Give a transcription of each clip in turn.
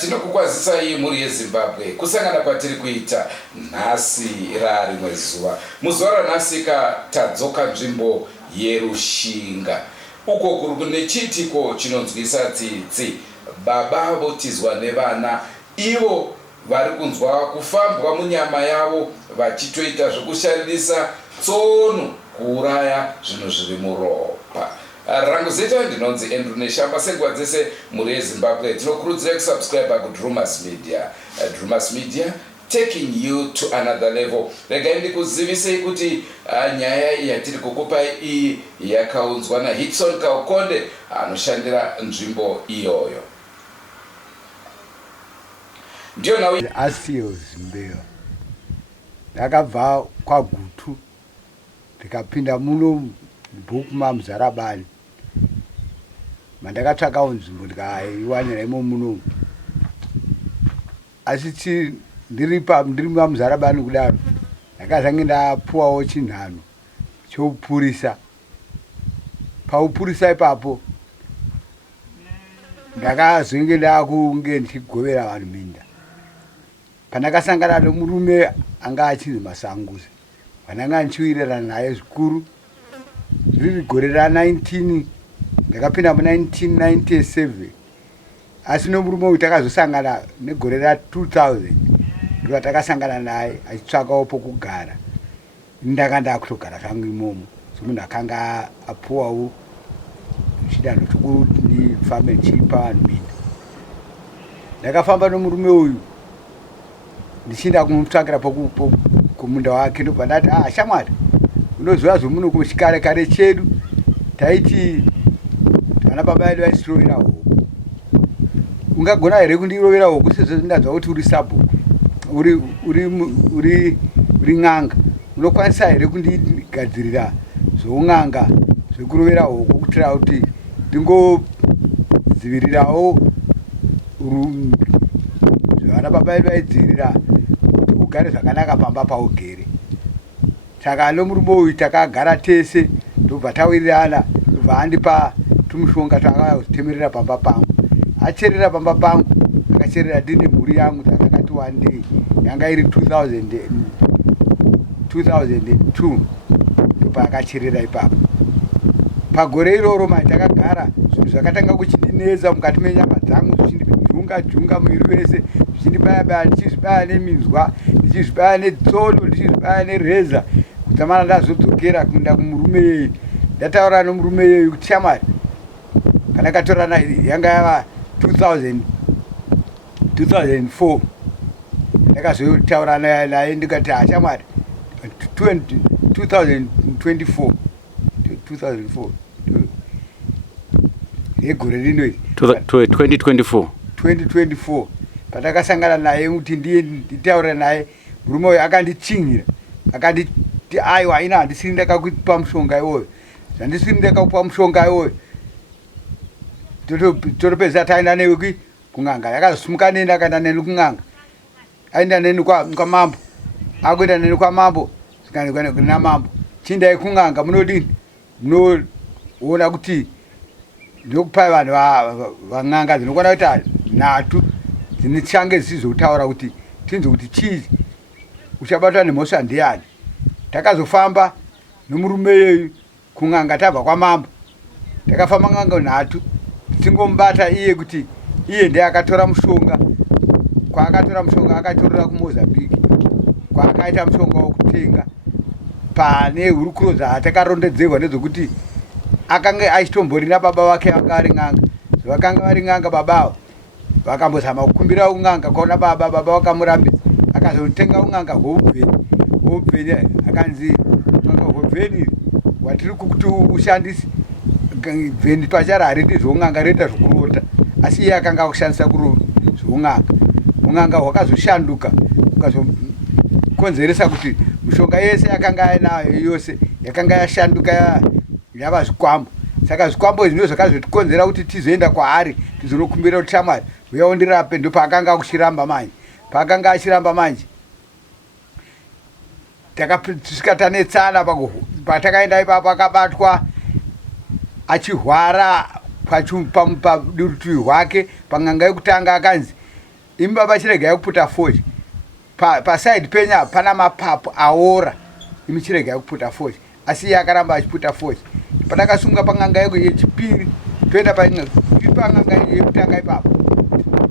Tinokukwazisai muri yeZimbabwe kusangana kwatiri kuita nhasi rarimwe zuva. Muzuva ranhasi tadzoka nzvimbo yeRushinga uko kuri kune chiitiko chinonzwisa tsitsi. Baba votizwa nevana ivo vari kunzwa kufambwa munyama yavo vachitoita zvokushandisa tsono kuuraya zvinhu zviri muropa. Rangu zita ndinonzi Andrew Neshamba. Senguva dzese muri yeZimbabwe tinokurudzira kusubscribe kuDrewmas Media. Drewmas Media taking you to another level. Regai ndikuzivisei kuti nyaya yatiri kukupai iyi yakaunzwa naHitson Kaukonde anoshandira nzvimbo iyoyo. Ndio nawe asiyo Zimbeya. Ndakabva kwaGutu ndikapinda muno bhuku mamuzarabani mandakatsvakawo nzvimbo ndikaiwanira imo muno. Asi ndiri mamuzarabani kudaro ndakazange ndapuwawo chinhano choupurisa. Paupurisa ipapo ndakazonge ndakunge ndichigovera vanhu minda. Pandakasangana nomurume anga achinzi Masanguze vandanga ndichiwirirana naye zvikuru. Riri gore ra19 ndakapinda mu1997. Asi nomurume uyu takazosangana negore ra2000 ndo takasangana naye achitsvakawo pokugara. Ndakanda kutogara zvangu imomo somunhu akanga apuwawo chidanho chokuti ndifambe ndichipa vanhu minda. Ndakafamba nomurume uyu ndichienda kumutsvakira kumunda wake. Ndobva ndati shamwari, unoziva zvomuno kuchikare kare chedu taiti vana baba vedu vaitirovera huku. Ungagona here kundirovera huku sezvo ndanzwa kuti uri sabhuku, uri n'anga? Unokwanisa here kundigadzirira zvoun'anga zvekurovera huku kuitira kuti ndingodzivirirawo zvavana baba vedu vaidzivirira kuti ugare zvakanaka pamba paugere. Saka nomurume uyu takagara tese ndobva tawirirana. Ndobva andipa tumushonga twakatemerera pamba pangu. Acherera pamba pangu akacherera ndine mhuri yangu dzakati wandei yanga iri 2002 ndobva akacherera ipapo. Pagore iroro takagara zvinhu zvakatanga kuchindinetsa mukati menyama dzangu zvichindijunga muviri wese zvichindibaya-baya ndichizvibaya neminzwa ndichizvibaya netsono ndichizvibaya nereza kutamana ndazodzokera kuenda kumurume yeyu. Ndataura nomurume yeyu kuti shamwari, pandakatorana yanga yava 2004 ndakazotaura naye ndikati shamwari 2024 yegore rino 2024 pandakasangana naye kuti ndiye nditaura naye. Murume uyu akanditsinyira akanditi aiwa ina handisiri ndakakupa mushonga iwoyo, zvandisiri ndakakupa mushonga iwoyo. Totopedza taenda newe kun'anga. Yakazosimuka neni akaenda neni kun'anga. Aenda neni kwamambo. Akuenda neni kwamambo zvikana mambo. Chindai kun'anga munodini? Munoona kuti ndinokupai vanhu van'anga dzinokwana kuita nhatu dzinechange zisizotaura kuti tinzwe kuti chizi uchabatwa nemhosva ndiani. Takazofamba nomurume yeyu kun'anga tabva kwamambo. Takafamba n'anga nhatu tingomubata iye kuti iye ndiye akatora mushonga. Kwaakatora mushonga akatorera kuMozambique kwaakaita mushonga wokutenga pane hurukuroza atakarondedzerwa nezvokuti akanga achitomborina baba vake vanga vari n'anga. Vakanga vari n'anga babavo vakambozama kukumbira un'anga kwaona baba vakamurambidza akazotenga ung'anga hobveni akanzi ung'anga hobveni watiri kuti ushandise bveni pacharo hariti zvoung'anga roita zvokurota asi iye akanga akushandisa zvoung'anga ung'anga hwakazoshanduka ukazokonzeresa kuti mishonga yese yakanga ainayo yose yakanga yashanduka yava zvikwambo. Saka zvikwambo izvi ndizvo zvakazotikonzera kuti tizoenda kwaari tizonokumbira kuti shamwari uya undirape. Ndo paakanga akuchiramba manje, paakanga achiramba manje takasvika tanetsana patakaenda ipapo akabatwa achihwara padurutivi rwake pang'anga yekutanga akanzi imi baba chiregai kuputa foji pasaidi penya pana mapapu aora imi chiregai kuputa foji asi iye akaramba achiputa foji. Patakasunga pang'anga yechipiri toenda pang'anga yekutanga ipapo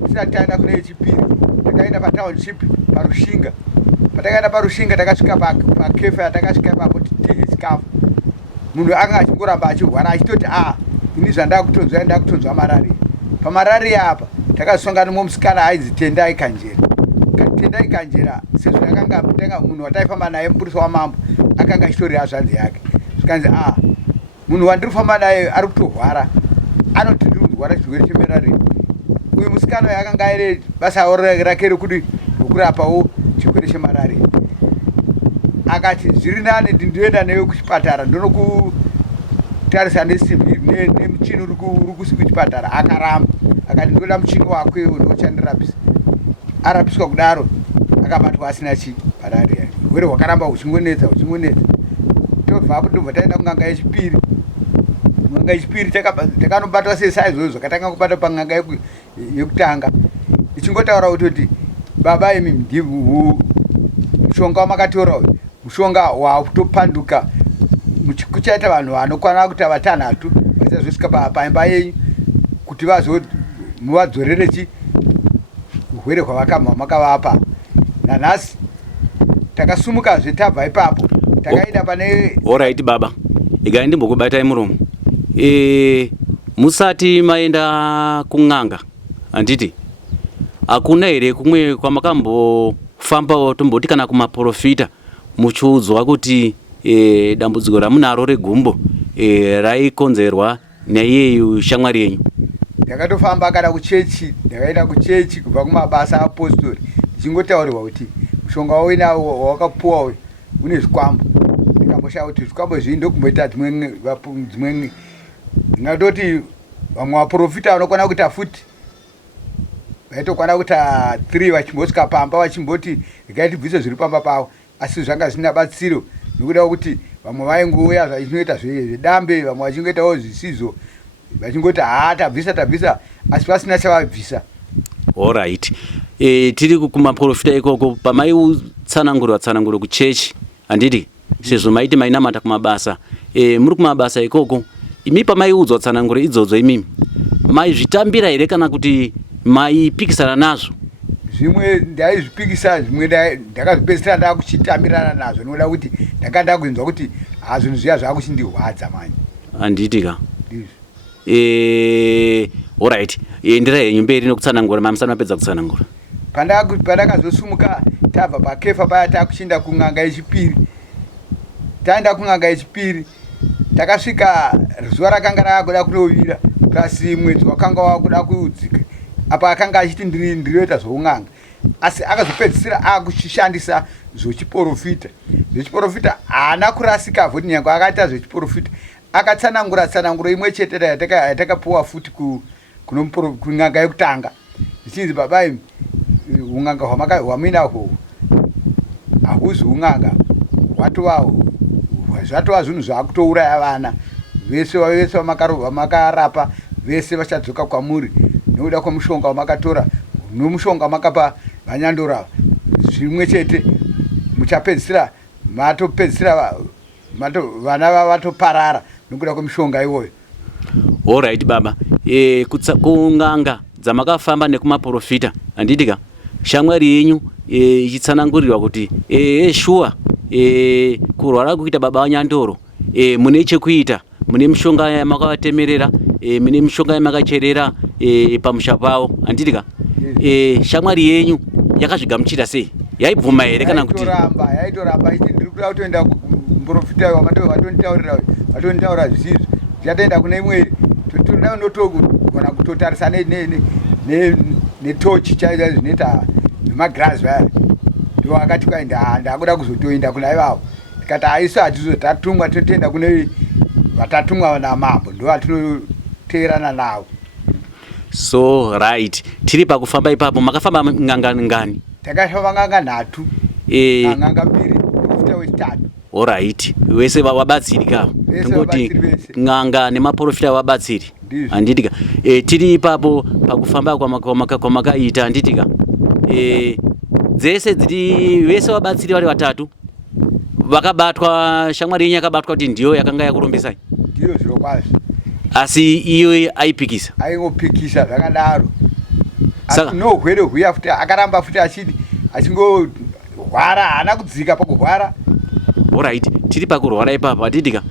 tisati taenda kune yechipiri takaenda patownship parushinga. Patakaenda parushinga takasvika pakefa yatakasvika ipapo tihe chikafu. Munhu anga achingoramba achihwara achitoti ini zvandakutonzwa ndakutonzwa mararia. Pamararia apa takasongana nomusikana ainzi Tendai Kanjera. Tendai Kanjera sezvo takanga munhu wataifamba naye mupurisa wamambo akanga achitori hazvanzi yake zvikanzi munhu wandiri kufamba naye ari kutorwara anoti ndiri kurwara chirwere chemararia. Uyu musikana uyu akanga aine basa rake rokurapawo chirwere chemararia. Akati zviri nani ndinoenda newe kuchipatara ndonokutarisana nesimbi nemuchini uri kuchipatara. Akaramba akati ndoda muchini wako iwo ndochandirapisa. Arapiswa kudaro akabatwa asina mararia. Urwere hwakaramba huchingonetsa. Tobvapo tobva taenda kung'anga yechipiri. Ng'anga yechipiri takanobatwa sesaizvozvo katanga kubata pang'anga yekutanga ichingotaura kuti baba imi mushonga wamakatora uyu mushonga wakutopanduka kuchaita vanhu vanokwana kuita vatanhatu vachazosvika paimba yenyu kuti muvadzorere urwere hwavamakavapa. Nanhasi takasumukazve tabva ipapo takaenda pane alright baba igai ndimbokubatai muromo. Musati maenda kung'anga handiti hakuna here kumwe kwamakambofambawo tomboti kana kumaprofita muchiudzwa kuti dambudziko ramunaro regumbo raikonzerwa naiyeyu shamwari yenyu? Ndakatofamba kana kuchechi, ndakaenda kuchechi kubva kumabasa apostori ndichingotaurirwa kuti mushonga wauinawo wawakapuwa uyu une zvikwambo. Ndikamboshaura kuti zvikwambo izvi ndokumboita dzimwe ndingatoti vamwe vaprofita vanokwana kuita futi vaitokwana kuita 3 vachimbosvika pamba vachimboti regai tibvise zviri pamba pavo, asi zvanga zvisina batsiro nekuda kuti vamwe vaingouya zvachinoita zvedambe, vamwe vachingoitawo zvisizvo vachingoti tabvisa asi pasina chavabvisa. Alright. Tiri kumaprofita ikoko pamaiutsananguro kuchechi handiti sezvo maiti mainamata kumabasa muri kumabasa ikoko imi pamaiudzwa tsananguro idzodzo imimi maizvitambira here kana kuti maipikisana nazvo? Zvimwe ndaizvipikisa, zvimwe ndakazopedzisira ndakuchitambirana nazvo nokuda kuti ndanga ndakunzwa kuti zvinhu zviya zvakuchindirwadza manje handiti ka. Alright, endera henyu mberi nokutsanangura mamusana mapedza kutsanangura. Pandakazosumuka tabva pakefa paya takuchinda kung'anga yechipiri. Taenda kung'anga yechipiri takasvika zuva rakanga rakuda kunovira pasi mwedzi wakanga wakuda kuudzika. Apa akanga achiti ndiriyoita zvoung'anga asi akazopedzisira akuchishandisa zvechiprofita. Zvechiprofita haana kurasika vhoti nyange akaita zvechiprofita akatsanangura imwe chete yatakapuwa futi kun'anga yekutanga zichinzi baba imi ung'anga hwamuinahwo hahuzi ung'anga zvatova zvinhu zvakutouraya vana vese vamakarapa vese vachadzoka kwamuri nekuda kwemushonga wamakatora nomushonga wamakapa vanyandora zvimwe chete muchapedzisira vana vatoparara nokuda kwemishonga iwoyo. Alright baba, kung'anga dzamakafamba nekumaprofita handitika shamwari yenyu ichitsanangurirwa kuti shuwa kurwara kuita baba wanyandoro mune chekuita, mune mishonga yamakavatemerera, mune mishonga yamakacherera pamusha pavo handitika shamwari yenyu yakazvigamuchira sei? yaibvuma here kana kuti yaitoramba ichi ndiri kuda kutoenda muprofita watonitaura zvisizvo tichatoenda kune imwe toda notogona kutotarisa netochi chaizo zvinoita nemagirazi vaya ndo akati kwai ndakuda kuzotoenda kuna ivavo tikati aiso hatizotatumwa totoenda kune vatatumwa namambo ndo vatinoteerana navo. So right, tiri pakufamba ipapo makafamba ng'anga ngani? Takafamba ng'anga 3 ng'anga 2 profita wechitatu. Alright, wese wabatsirika ngoti ng'anga nemaprofita wabatsiri anditika tiri ipapo pakufamba kwa makaita anditika dzese dziri wese wabatsiri vari vatatu vakabatwa shamwari yenyu yakabatwa kuti ndiyo yakanga yakurombesai? Ndiyo zviro kwazvo. Asi iyo aipikisa? Aingopikisa zvakadaro. Nohwere huya futi akaramba futi achingohwara haana kudzika pakuhwara. Alright, tiri pakurwara ipapo atitika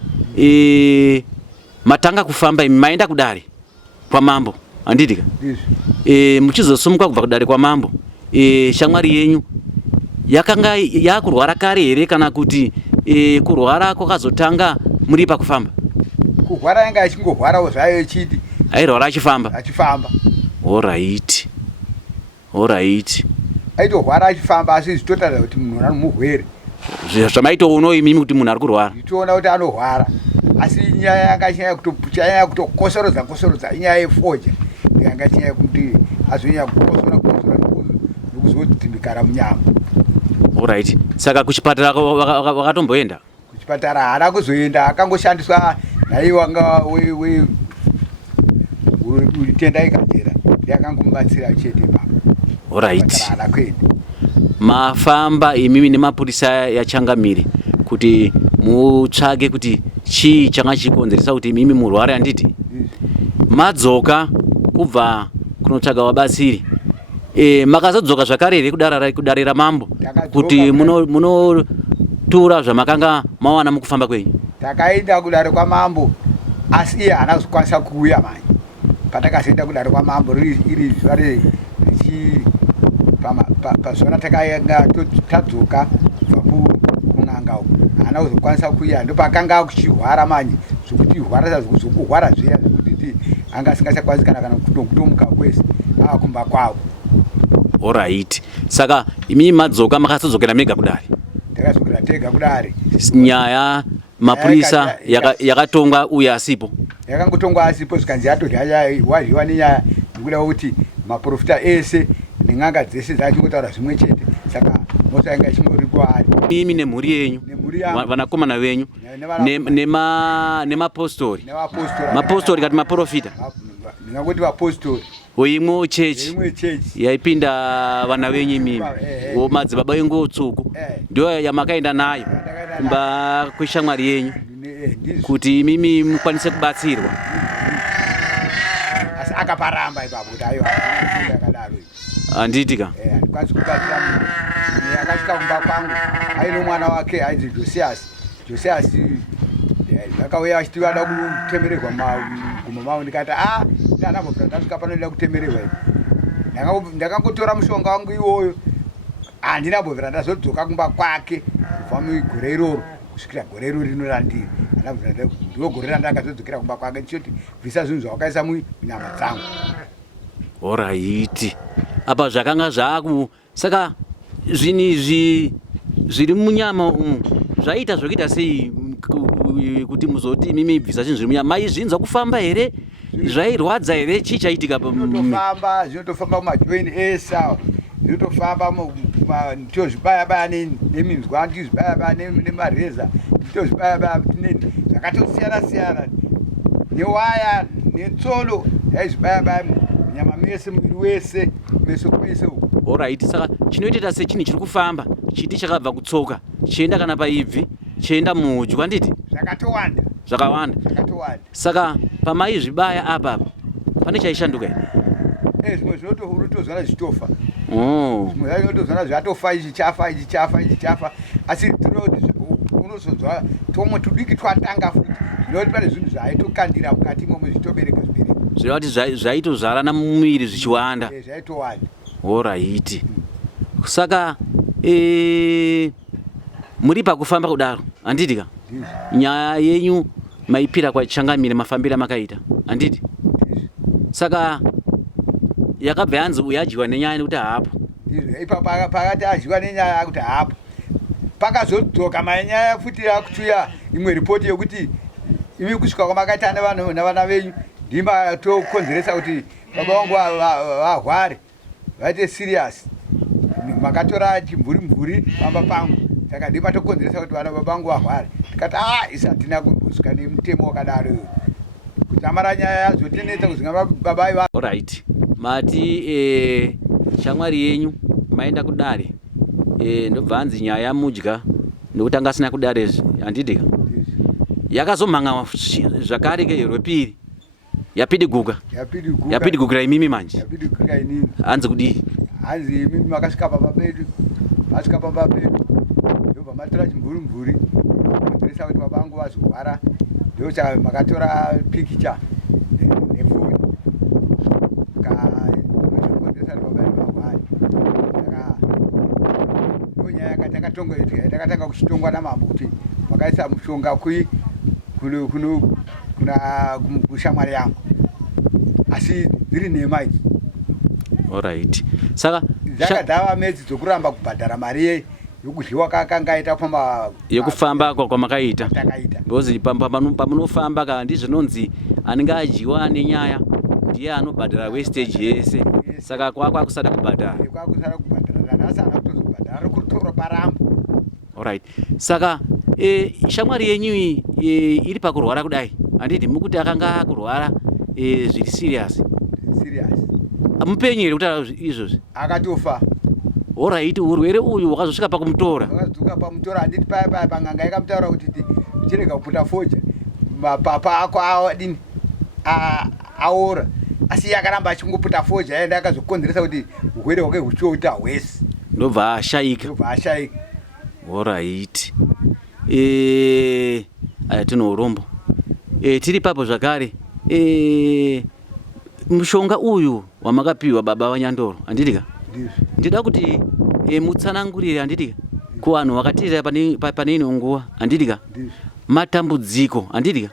matanga kufamba imi maenda kudare kwa mambo anditika muchizosumuka kubva kudare kwa mambo shamwari yenyu yakanga yakurwara kare here kana kuti kurwara kwakazotanga muri pakufamba? Kuhwara yanga achingohwarawo zvayo chiti airwara achifamba. Alright, aitohwara achifamba asi zvitotaridza kuti munhu anomuhwere zvamaitoono imimi kuti munhu ari kurwara itoona kuti anohwara asi nyaya yanga chanyaya kutokosorodza inyaya yefoja yanga chinyaya kuti azonyanya kukosora nokuzodhindikara munyama. Alright, saka kuchipatara wakatomboenda? Kuchipatara haana kuzoenda, akangoshandiswa nhai wanga tenda ikajera yakangomubatsira chete ipapo. Alright, haana kuenda. Mafamba imimi nemapurisa yachangamire kuti mutsvage kuti chii changa chikonzeresa kuti imimi murware anditi madzoka kubva kunotsvaga wabatsiri makazodzoka zvakare here kudarira mambo kuti munotura zvamakanga mawana mukufamba kwenyu? Takaenda kudare kwa mambo asi iye haana kuzokwanisa kuuya manje patakazoenda kudare kwa mambo iri zuva pazona takanga tadzoka kubva kun'anga uko haana kuzokwanisa kuuya ndopakanga kuchihwara manje zvokuti zokuhwara zviya zvokuti anga asingachakwanisi kana kutomuka kwese avakumba kwavo. Alright, saka imi madzoka makazodzokera mega kudare? Takadzokera tega kudare. Nyaya mapurisa yakatongwa uye asipo? Yakangotongwa asipo zvikanzi yatodyawaryiwa nenyaya nekuda kuti maprofita ese nen'anga dzese dzachingotaura zvimwe chete saka mota yanga ichingori kwaari. Imi nemhuri yenyu vanakomana venyu nemapostori mapostori kati maprofita ndingangoti vapostori imwewo chechi yaipinda vana venyu imimi madzibaba vengu utsvuku ndiyo yamakaenda nayo kumba kweshamwari yenyu kuti imimi mukwanise kubatsirwa? Asi akaparamba ipapo kuti aiwa yakadaro anditika andikwanisi kubatsira munhu akasvika kumba kwangu aino mwana wake ainzi Josias akauya achiti vada kutemererwa magumo mavo ndikati ndanambofira ndasvika panoda kutemererwa ndakangotora mushonga wangu iwoyo handinambofira ndazodzoka kumba kwake kubva mugore iroro kusvikira gore iroro rinorandira ndiwo gore randakazodzokera kumba kwake ndichoti bvisa zvinhu zvawakaisa munyama dzangu. Alright, apa zvakanga zvaku saka zvinhu izvi zviri munyama umu zvaita zvokuita sei kuti muzoti mimi bvisa zvinhu zviri munyama? Maizvinzwa kufamba here? Zvairwadza here? Chii chaitika? Zvinotofamba mumajoini ese awa, zvinotofamba nditozvibaya-baya neminzwa, nditozvibaya-baya nemareza, nditozvibaya-baya zvakatosiyana-siyana newaya netsolo yaizvibaya-baya munyama mese, muviri wese, meso kwese uku. Alright, saka chinoitita sechinhu chiri kufamba chiti chakabva kutsoka chienda kana paibvi chienda mudyu anditi zvakawanda. Saka pamaizvibaya apa pane chaishanduka here? Zvimwe zvinotozvana zvichitofa, zvimwe zvinotozvana zvatofa ichichafa asi unozonzwa tomwe tudiki twatanga futi zvinoti pane zvinhu zvaitokandira mukati imomo zvichitobereka zvibereko zvireva kuti zvaitozvarana mumwiri zvichiwanda. Zvaitowanda. Alright, saka muri pakufamba kudaro handiti ka nyaya yenyu maipira kwachangamire mafambira makaita handiti saka yakabva yanzi uyu adyiwa nenyaya nekuti haapo ipa pakati adyiwa nenyaya yakuti haapo pakazodzoka manyaya futi yakutuya imwe ripoti yekuti imi kusvika kwamakaita navana venyu ndimatokonzeresa kuti baba vangu varware vaite serious makatora chimvuri pamba pangu saka ndimatokonzeresa kuti vana baba vangu varware tikati isa hatina kumbosvika nemutemo wakadaro kutamara nyaya yazotenetsa kuzinga baba iva. Alright, mati shamwari yenyu maenda kudare ndobva hanzi nyaya yamudya nekuti anga asina kudare handidika yakazomhanga zvakare rwepiri yapidiguka imimi manje hanzi kudii hanzi imimi makasvika pamba pedu masvika pamba pedu ndobva matora chimvuri konzeresa kuti baba vangu vazorwara ndocha makatora pikicha nefoni kakonzeresa kuti baba vedu varware saka ndonyaya yatakatanga kuchitongwa namambo kuti makaisa mushonga kuna kushamwari yangu asi dziri nhema idzi. Alright, saka dzakadzava medzi dzokuramba kubhadhara mari yokudliwa kakanga famba yekufamba kwamakaita takaita because pamunofamba kana ndizvinonzi anenge adyiwa nenyaya ndiye anobhadhara wastage yese saka kwakusada kubhadhara nanhasi ana kutozobhadhara ari kutora parambo. Alright, saka shamwari yenyu iri pakurwara kudai handiti mukuti akanga akurwara zviri serious mupenyu here kuti izvozvi akatofa. Alright, urwere uyu wakazosvika pakumutora handiti paya panganga yakamutaura kuti uchirega kuputa foja mapapa ako adini aora asi yakaramba achingoputa foja yaenda akazokonzeresa kuti urwere hwake huchiota hwese ndobva ashayika. Alright, aya tino urombo tiri papo zvakare mushonga uyu wamakapiwa baba wanyandoro handitika ndida kuti mutsanangurire handitika kuvanhu vakatirira pane ino nguva handitika matambudziko handitika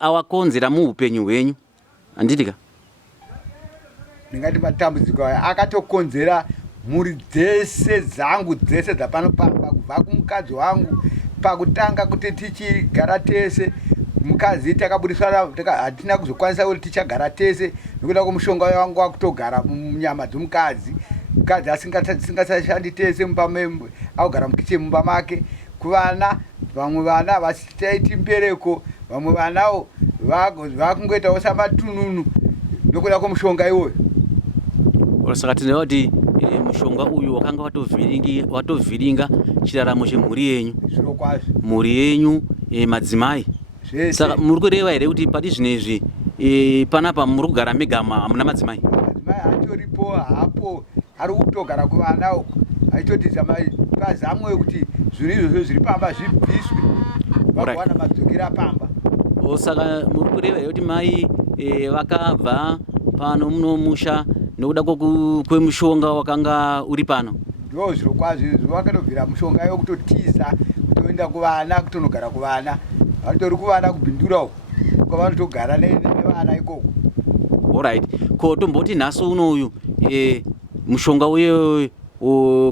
awakonzera muupenyu hwenyu handitika. Ndingati matambudziko aya akatokonzera mhuri dzese dzangu dzese dzapanopamba kubva kumukadzi wangu pakutanga kuti tichigara tese mukadzi takabudisana hatina kuzokwanisa kuti tichagara tese nekuda kwemushonga wangu wakutogara munyama dzomukadzi asingasashandi tese akugara mukicheni mumba make. Kuvana vamwe vana vasitaiti mbereko vamwe vanawo vakungoitawo samatununu nekuda kwemushonga iwoyo. Saka tinoda kuti mushonga uyu wakanga watovhiringa chiraramo chemhuri yenyu, mhuri yenyu madzimai. Saka muri kureva here kuti pati zvinezvi panapa muri kugara mega hamuna madzimai? Madzimai atoripo hapo ari kutogara kuvana uko aitoti pazamwe kuti zvinhu izvozvo zviri pamba zvibviswe vakuwana madzokera pamba. Saka muri kureva here kuti mai vakabva pano munomusha nokuda kwemushonga wakanga uri pano? Ndo zviro kwazvo izvo vakatobvira mushonga yokutotiza kutoenda kuvana kutonogara kuvana vatori kuvana kubhindura uko kwavanotogara nevana ikoko. Alright, ko tomboti nhasi unoyu mushonga uye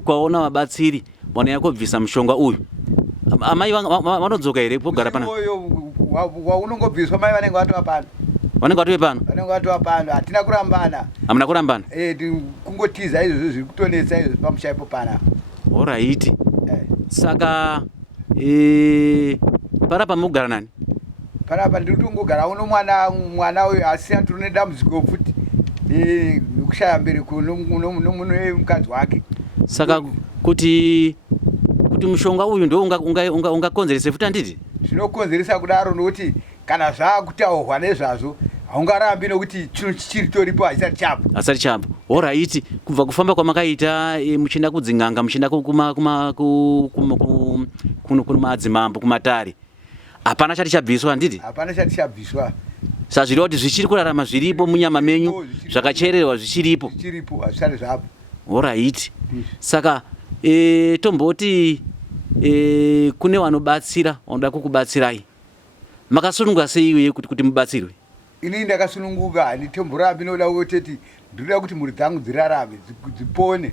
kwaona vabatsiri vanouya kubvisa mushonga uyu amai vanodzoka here pogara pana? Waunongobviswa mai vanenge vatova pano. Vanenge vatove pano? Vanenge vatova pano, hatina kurambana. Hamuna kurambana? Kungotiza izvozvo zviri kutonetsa izvozvo pamushaipo pana. Alright, saka panapa mugara nani? Panapa ndiri kutongogara uno mwana uyu asina tiri nedambudziko futi nekushaya mbereko nomukadzi wake. Saka kuti mushonga uyu ndo ungakonzerese futi handiti? Zvinokonzeresa kudaro nokuti kana zvakutaurwa nezvazvo haungarambi nokuti chinhu chichiri toripo hasati chapo. Alright, kubva kufamba kwamakaita muchienda kudzing'anga muchienda kumadzimambo kumatare hapana chati chabviswa handiti? Hapana chati chabviswa. Sazvireva kuti zvichiri kurarama zviripo munyama menyu zvakachererwa zvichiripo hazvisati zvapo. Alright. Saka tomboti kune vanobatsira vanoda kukubatsirai. Makasununguka sei iwe kuti mubatsirwe? Ini ndakasununguka handitomborambi noda kutoti ndinoda kuti mhuri dzangu dzirarame dzipone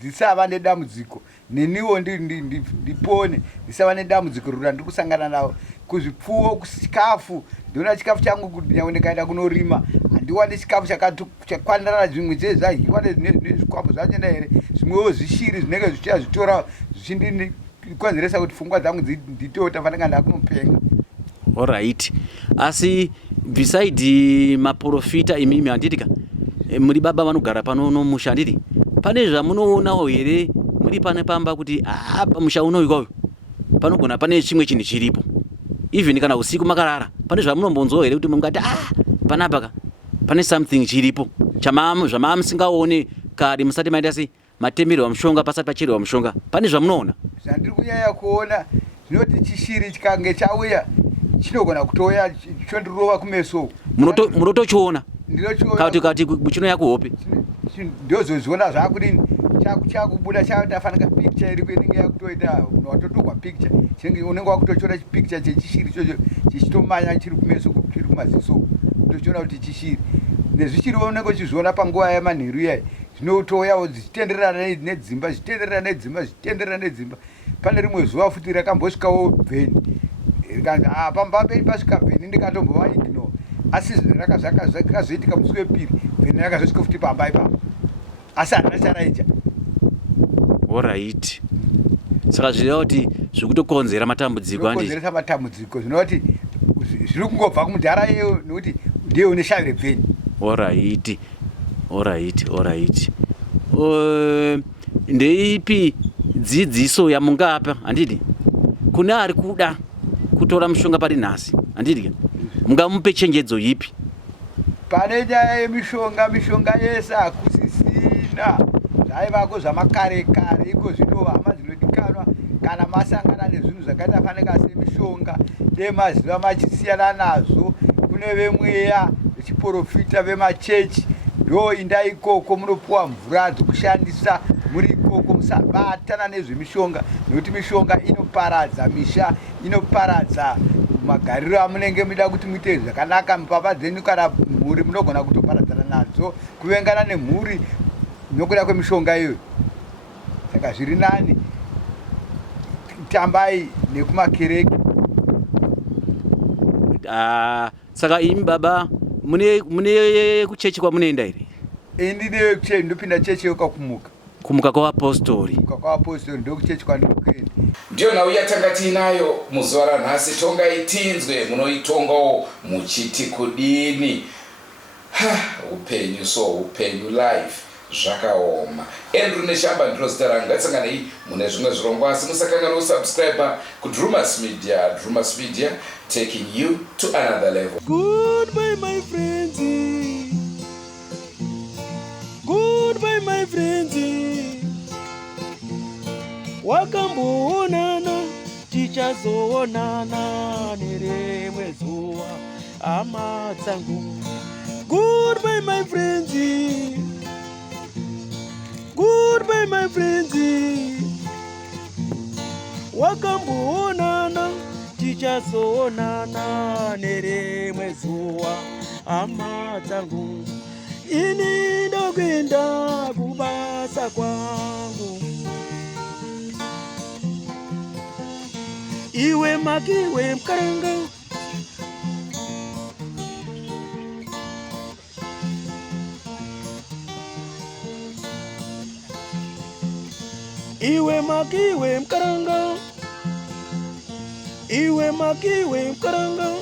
dzisava nedambudziko neniwo ndipone ndisava nedambudziko rura ndiri kusangana navo kuzvipfuwo kuchikafu. Ndinoda chikafu changu kuti nyangwe ndikaenda kunorima handiwani chikafu chakwanirana zvimwe zvezvadyiwa nezvikafu zvachona here zvimwewo zvishiri zvinenge zvichitora zvichindikonzeresa kuti pfungwa dzangu nditota fanira ndakunopenga. Alright. Asi beside maprofita imimi handitika muri baba vanogara pano nomusha handiti pane zvamunoonawo here muri pane pamba kuti pamusha uno ikwayo panogona pane chimwe chinhu chiripo even kana usiku makarara pane zvamunombonzwa here kuti mungati panapa pane something chiripo zvamamusingaone kare musati maita sei matemerwa mushonga pasati pacherwa mushonga pane zvamunoona? Zvandiri kunyanya kuona zvinoti chishiri chikange chauya chinogona kutoya chondirova kumeso. Munotochiona? Ndinochiona. Kati chinoya kuhope? Ndozozviona zvakudini chakubuda chatafanika picture iri kwenenge yakutoita watotogwa picture unenge wakutochora picture chechishiri chocho chichitomanya chiri kumeso chiri kumaziso tochiona kuti chishiri nezvichiri unenge uchizviona panguva yamanheru iyai zvinotoyawo zvichitendererana nedzimba. Pane rimwe zuva futi rakambosvikawo Bveni rikanzi pambamberi pasvika Bveni ndikatombova ignore asi zvakazoitika musi wepiri Bveni rakazosvika futi pamba ipapo asi handina charaicha. Alright. Saka zvireva kuti zvikutokonzera matambudziko konzeresa matambudziko zvinoti zviri kungobva kumudhara iyeyo nekuti ndiye une shavire Bveni. Alright. Ndeipi dzidziso yamungapa handiti kune ari kuda kutora mushonga pari nhasi handiti mungamupe chenjedzo ipi? Pane nyaya yemishonga yese hakusisina zvaivako zvamakare iko zvino hama dzinodikanwa kana masangana nezvinhu zvakaita fanika semishonga demaziva machisiyana nazvo. Kune vemweya vechiprofita vemachechi ndo inda ikoko munopuwa mvura dzokushandisa muri ikoko musabatana nezvemishonga nekuti mishonga inoparadza misha inoparadza magariro amunenge muida kuti muite zvakanaka mupapa dzenyu kana mhuri munogona kutoparadzana nadzo kuvengana nemhuri nokuda kwemishonga iyoyo. Saka zviri nani tambai nekumakereke. Saka imi baba mune kuchechi kwamunoenda here? Ndine kuchechi ndopinda chechi yokakumuka kwaapostoli ndokuchechi kwandiri kuenda. Ndiyo nhau yatanga tiinayo muzuva ranhasi. Tongai tinzwe munoitongawo muchiti kudini. Upenyu life zvakaoma. Andrew Neshamba ndiro zita rangu. Ngatisangane mune zvimwe zvirongwa asi musakanga nosubscribe kuDrewmas Media taking you to another level. Goodbye my friends. Goodbye my friends. Wakamboonana tichazoonana nerimwe zuva hama dzangu. Goodbye my friends. Goodbye my friends. Wakamboonana tichazoonana nerimwe zuva hama dzangu. Ini ndokwenda kubasa kwangu. Iwe makiwe mkaranga. Iwe makiwe mkaranga. Iwe makiwe mkaranga.